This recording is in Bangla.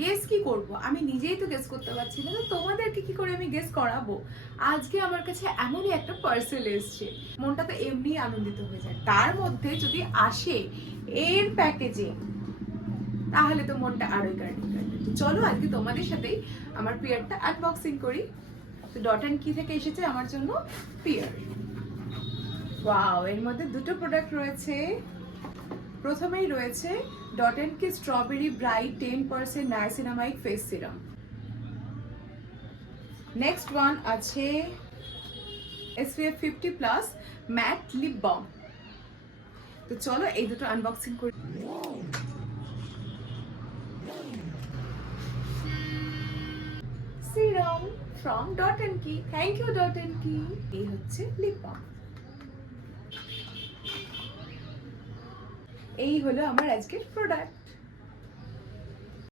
গেস কি করব, আমি নিজেই তো গেস করতে পারছি না, তো তোমাদেরকে কি করে আমি গেস করাবো। আজকে আমার কাছে এমনই একটা পার্সেল এসছে, মনটা তো এমনি আনন্দিত হয়ে যায়, তার মধ্যে যদি আসে এর প্যাকেজিং তাহলে তো মনটা আরোই কাটবে। তো চলো আজকে তোমাদের সাথেই আমার পিয়ারটা আনবক্সিং করি। তো ডট অ্যান্ড কি থেকে এসেছে আমার জন্য পিয়ার। ওয়াও, এর মধ্যে দুটো প্রোডাক্ট রয়েছে। প্রথমেই রয়েছে ডট অ্যান্ড কি strawberry bright 10% niacinamide face serum. Next one আছে SPF 50+ ম্যাট লিপ বাম। তো চলো এই দুটো আনবক্সিং করি। সিরাম ফ্রম ডট অ্যান্ড কি, থ্যাংক ইউ ডট অ্যান্ড কি। এই হচ্ছে লিপ বাম। এই হলো আমার আজকের প্রোডাক্ট।